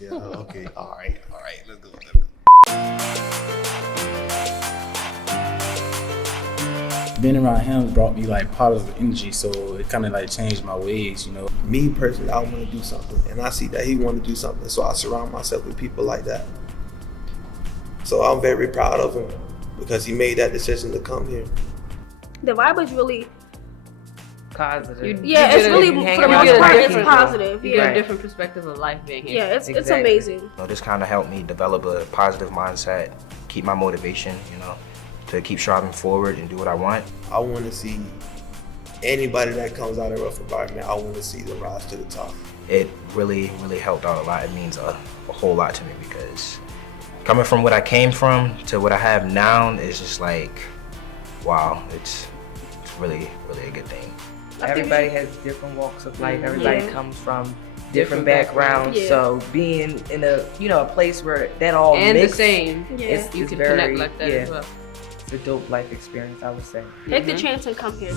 Yeah, okay. All right. Let's go. Being around him brought me like positive energy, so it kind of like changed my ways, you know. Me personally, I want to do something, and I see that he want to do something, so I surround myself with people like that. So I'm very proud of him because he made that decision to come here. The vibe is really positive. Yeah, it's really for the most part it's positive. You get a different perspective of life being here. Yeah, it's amazing. This kind of helped me develop a positive mindset, keep my motivation, to keep striving forward and do what I want. I want to see anybody that comes out of rough environment, I want to see them rise to the top. It really, really helped out a lot. It means a whole lot to me because coming from what I came from to what I have now is just like, wow, it's really, really a good thing. Everybody has different walks of life. Everybody comes from different backgrounds. So being in a place where that all mixed, you it's can very, connect like that as well. It's a dope life experience, I would say. Take the chance and come here.